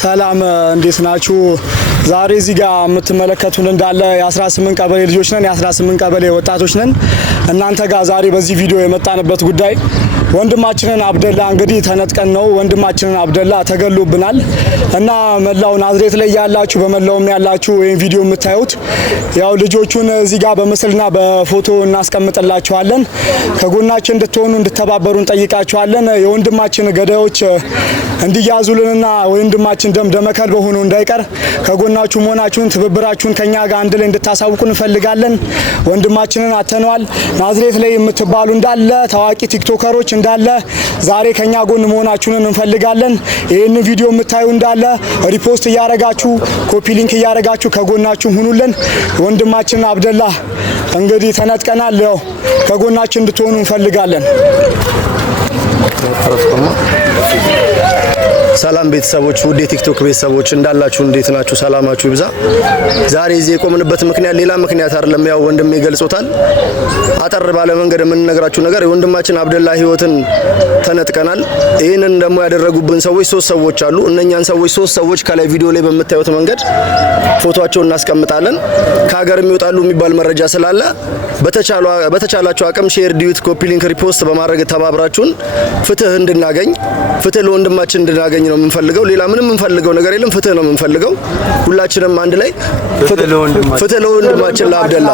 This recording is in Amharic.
ሰላም እንዴት ናችሁ? ዛሬ እዚህ ጋር የምትመለከቱን እንዳለ የ18 ቀበሌ ልጆች ነን፣ የ18 ቀበሌ ወጣቶች ነን። እናንተ ጋር ዛሬ በዚህ ቪዲዮ የመጣንበት ጉዳይ ወንድማችንን አብደላ እንግዲህ ተነጥቀን ነው። ወንድማችንን አብደላ ተገሎብናል እና መላው ናዝሬት ላይ ያላችሁ በመላውም ያላችሁ ይሄን ቪዲዮ የምታዩት ያው ልጆቹን እዚህ ጋር በምስልና በፎቶ እናስቀምጥላችኋለን። ከጎናችን እንድትሆኑ እንድተባበሩን ጠይቃችኋለን። የወንድማችን ገዳዮች እንዲያዙልንና ወንድማችን ደም ደመከል በሆኑ እንዳይቀር ከጎናችሁ መሆናችሁን ትብብራችሁን ከኛ ጋር አንድ ላይ እንድታሳውቁ እንፈልጋለን። ወንድማችንን አተነዋል። ናዝሬት ላይ የምትባሉ እንዳለ ታዋቂ ቲክቶከሮች እንዳለ ዛሬ ከኛ ጎን መሆናችሁን እንፈልጋለን። ይሄን ቪዲዮ የምታዩ እንዳለ ሪፖስት እያረጋችሁ ኮፒ ሊንክ እያረጋችሁ ከጎናችሁ ሁኑልን። ወንድማችን አብደላ እንግዲህ ተነጥቀናል። ያው ከጎናችን እንድትሆኑ እንፈልጋለን። ሰላም ቤተሰቦች፣ ውድ የቲክቶክ ቤተሰቦች እንዳላችሁ እንዴት ናችሁ? ሰላማችሁ ይብዛ። ዛሬ እዚህ የቆምንበት ምክንያት ሌላ ምክንያት አይደለም። ያው ወንድሜ ገልጾታል። አጠር ባለ መንገድ የምንነግራችሁ ነገር የወንድማችን አብደላ ህይወትን ተነጥቀናል። ይህንን ደግሞ ያደረጉብን ሰዎች 3 ሰዎች አሉ። እነኛን ሰዎች 3 ሰዎች ከላይ ቪዲዮ ላይ በምታዩት መንገድ ፎቶአቸውን እናስቀምጣለን። ከሀገር የሚወጣሉ የሚባል መረጃ ስላለ በተቻላችሁ አቅም ሼር፣ ዲዩት፣ ኮፒ ሊንክ፣ ሪፖስት በማድረግ ተባብራችሁን ፍትህ እንድናገኝ ፍትህ ለወንድማችን እንድናገኝ ነው የምንፈልገው። ሌላ ምንም የምንፈልገው ነገር የለም። ፍትህ ነው የምንፈልገው። ሁላችንም አንድ ላይ ፍትህ ለወንድማችን ለአብደላ